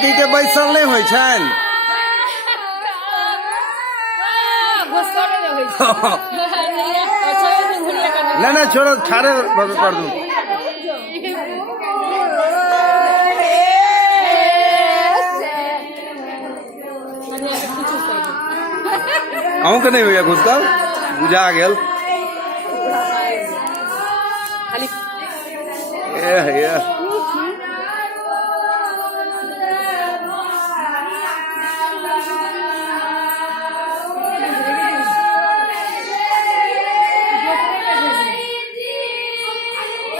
काकी के बैसल नहीं होइ छन नहीं नहीं छोड़ो ठाड़े कर दूं अहूँ के नहीं हुआ घुस तब बुझा गेल ये